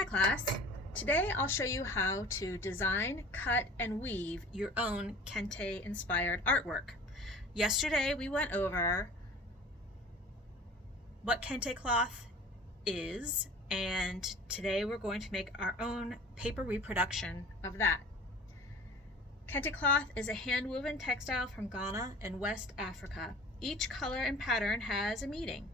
Hi class! Today I'll show you how to design, cut, and weave your own Kente inspired artwork. Yesterday we went over what Kente cloth is, and today we're going to make our own paper reproduction of that. Kete cloth is a hand-woven textile from Ghana in West Africa. Each color and pattern has a meaning.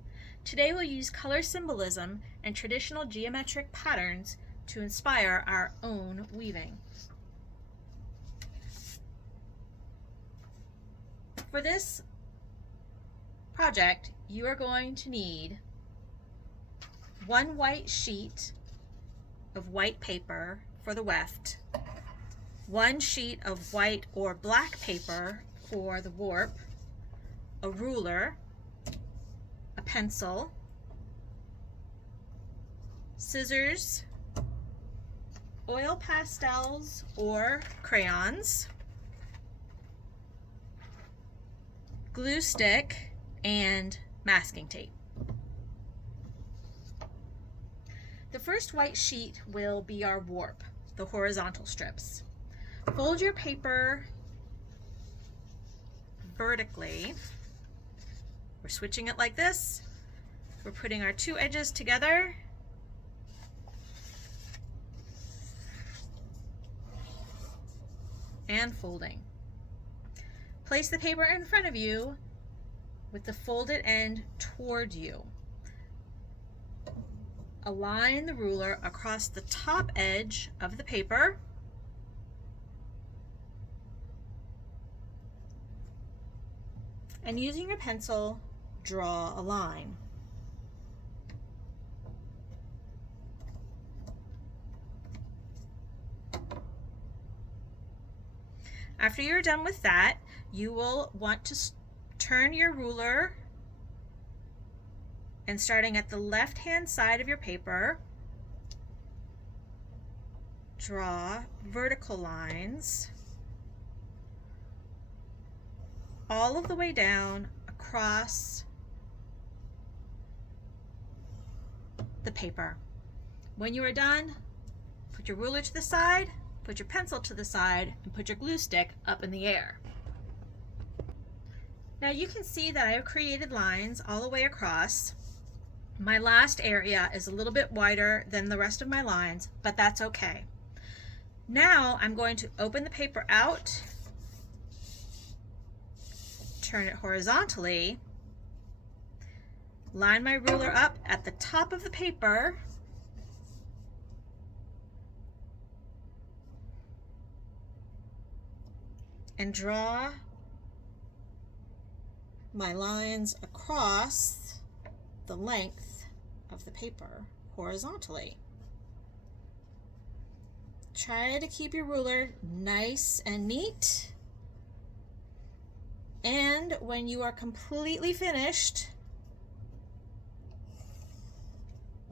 Today we'll use color symbolism and traditional geometric patterns to inspire our own weaving. For this project, you are going to need one white sheet of white paper for the weft, one sheet of white or black paper for the warp, a ruler, a pencil, scissors, oil pastels or crayons, glue stick, and masking tape. The first white sheet will be our warp, the horizontal strips. Fold your paper vertically. We're switching it like this. We're putting our two edges together and folding. Place the paper in front of you with the folded end toward you. Align the ruler across the top edge of the paper and using your pencil, draw a line. After you're done with that, you will want to turn your ruler and starting at the left-hand side of your paper, draw vertical lines all of the way down across the paper. When you are done, put your ruler to the side, put your pencil to the side, and put your glue stick up in the air. Now you can see that I have created lines all the way across. My last area is a little bit wider than the rest of my lines, but that's okay. Now I'm going to open the paper out, turn it horizontally, line my ruler up at the top of the paper, and draw my lines across the length of the paper horizontally. Try to keep your ruler nice and neat. And when you are completely finished,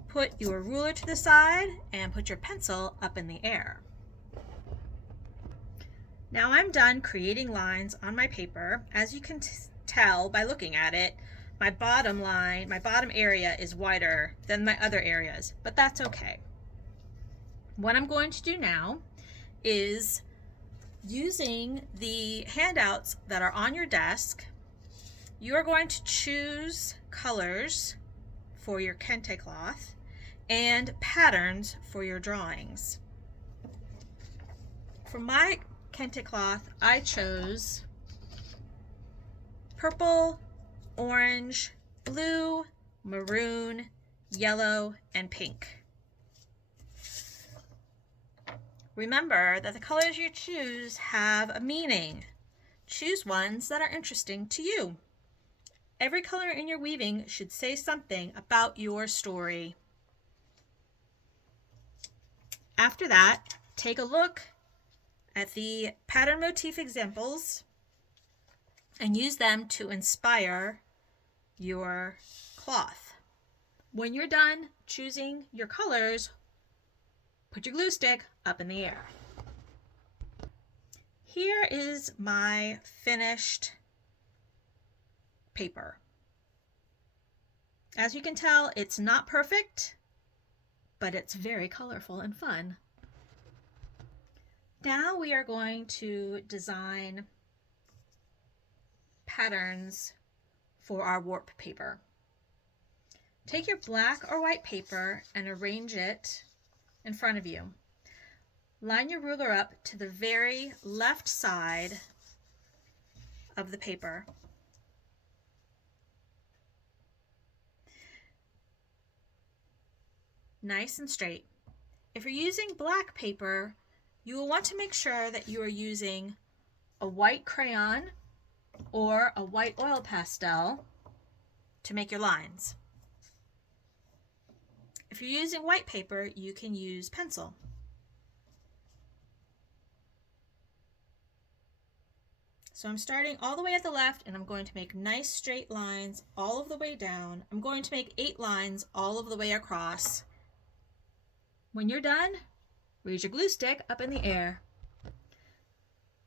put your ruler to the side and put your pencil up in the air. Now I'm done creating lines on my paper. As you can tell by looking at it, my bottom line, my bottom area is wider than my other areas, but that's okay. What I'm going to do now is, using the handouts that are on your desk, you are going to choose colors for your Kente cloth and patterns for your drawings. For my Kente cloth, I chose purple, orange, blue, maroon, yellow, and pink. Remember that the colors you choose have a meaning. Choose ones that are interesting to you. Every color in your weaving should say something about your story. After that, take a look at the pattern motif examples and use them to inspire your cloth. When you're done choosing your colors, put your glue stick up in the air. Here is my finished paper. As you can tell, it's not perfect, but it's very colorful and fun. Now we are going to design patterns for our warp paper. Take your black or white paper and arrange it in front of you. Line your ruler up to the very left side of the paper. Nice and straight. If you're using black paper, you will want to make sure that you are using a white crayon or a white oil pastel to make your lines. If you're using white paper, you can use pencil. So I'm starting all the way at the left, and I'm going to make nice straight lines all of the way down. I'm going to make 8 lines all of the way across. When you're done, raise your glue stick up in the air.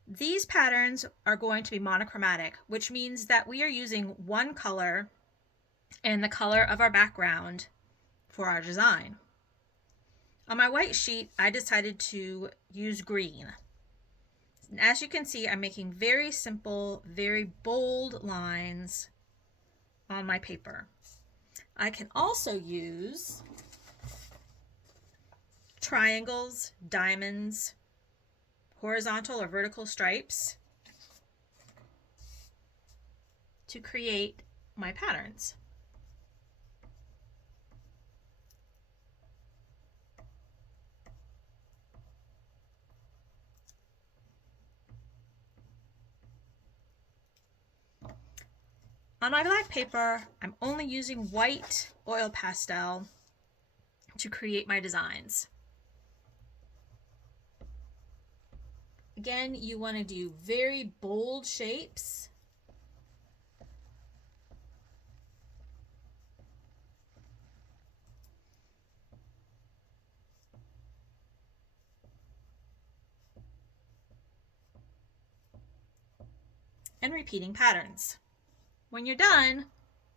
These patterns are going to be monochromatic, which means that we are using one color and the color of our background for our design. On my white sheet, I decided to use green. And as you can see, I'm making very simple, very bold lines on my paper. I can also use triangles, diamonds, horizontal or vertical stripes to create my patterns. On my black paper, I'm only using white oil pastel to create my designs. Again, you want to do very bold shapes. And repeating patterns. When you're done,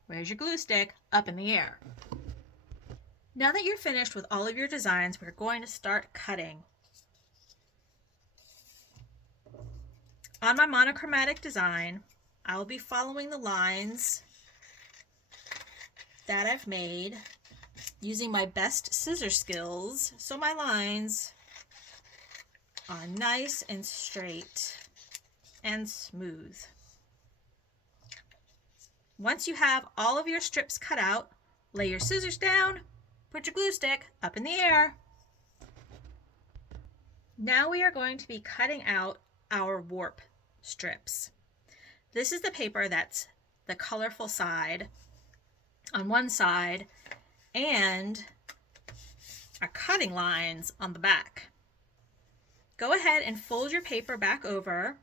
raise your glue stick up in the air. Now that you're finished with all of your designs, we're going to start cutting. On my monochromatic design, I will be following the lines that I've made using my best scissor skills, so my lines are nice and straight and smooth. Once you have all of your strips cut out, lay your scissors down, put your glue stick up in the air. Now we are going to be cutting out our warp strips. This is the paper that's the colorful side on one side and our cutting lines on the back. Go ahead and fold your paper back over.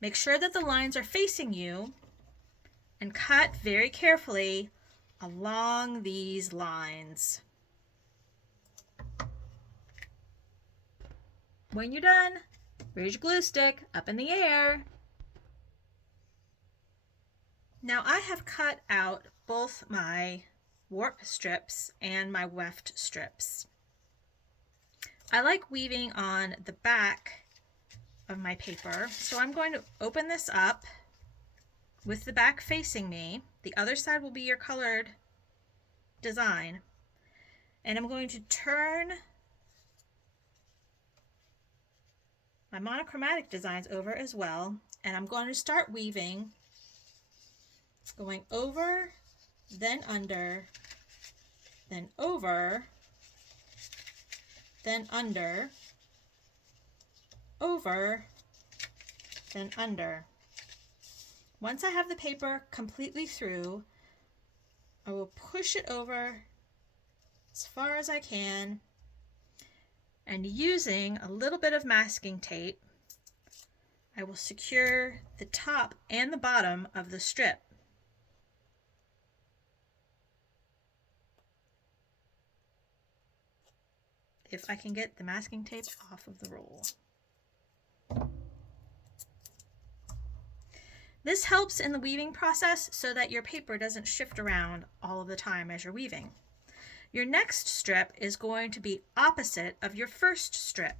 Make sure that the lines are facing you and cut very carefully along these lines. When you're done, raise your glue stick up in the air. Now I have cut out both my warp strips and my weft strips. I like weaving on the back of my paper, so I'm going to open this up with the back facing me. The other side will be your colored design. And I'm going to turn my monochromatic designs over as well, and I'm going to start weaving, going over, then under, then over, then under, over, then under. Once I have the paper completely through, I will push it over as far as I can, and using a little bit of masking tape, I will secure the top and the bottom of the strip. If I can get the masking tape off of the roll. This helps in the weaving process so that your paper doesn't shift around all of the time as you're weaving. Your next strip is going to be opposite of your first strip.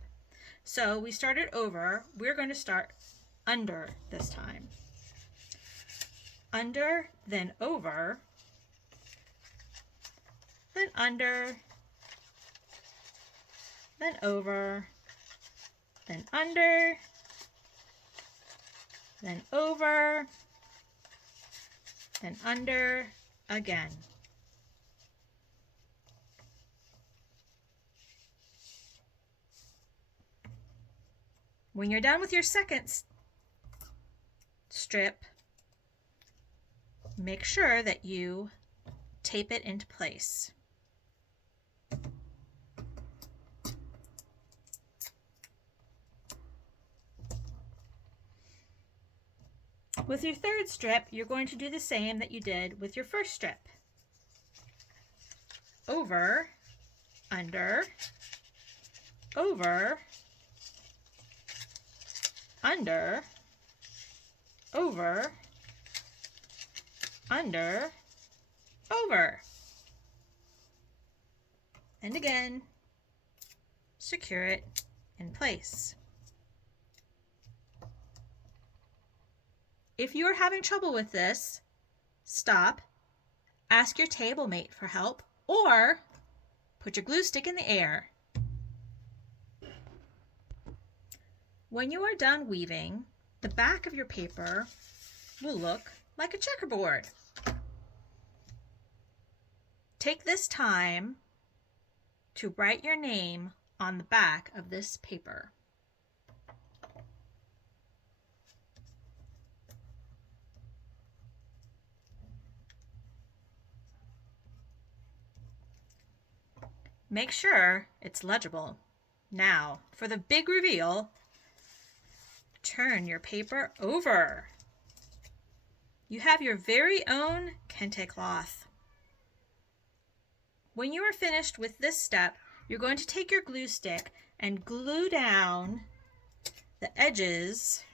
So we started over. We're going to start under this time. Under, then over, then under, then over, then under, then over, then under again. When you're done with your second strip, make sure that you tape it into place. With your third strip, you're going to do the same that you did with your first strip. Over, under, over, under, over, under, over. And again, secure it in place. If you are having trouble with this, stop, ask your table mate for help, or put your glue stick in the air. When you are done weaving, the back of your paper will look like a checkerboard. Take this time to write your name on the back of this paper. Make sure it's legible. Now, for the big reveal, turn your paper over. You have your very own Kente cloth. When you are finished with this step, you're going to take your glue stick and glue down the edges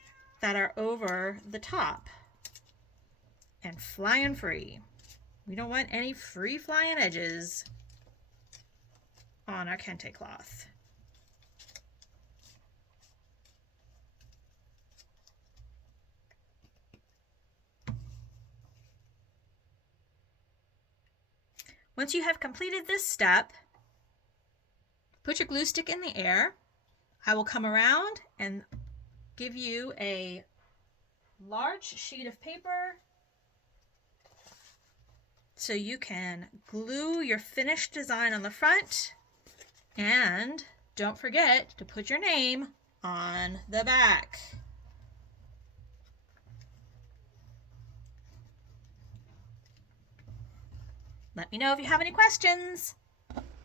that are over the top and flying free. We don't want any free flying edges on our Kente cloth. Once you have completed this step, put your glue stick in the air. I will come around and give you a large sheet of paper so you can glue your finished design on the front. And don't forget to put your name on the back. Let me know if you have any questions.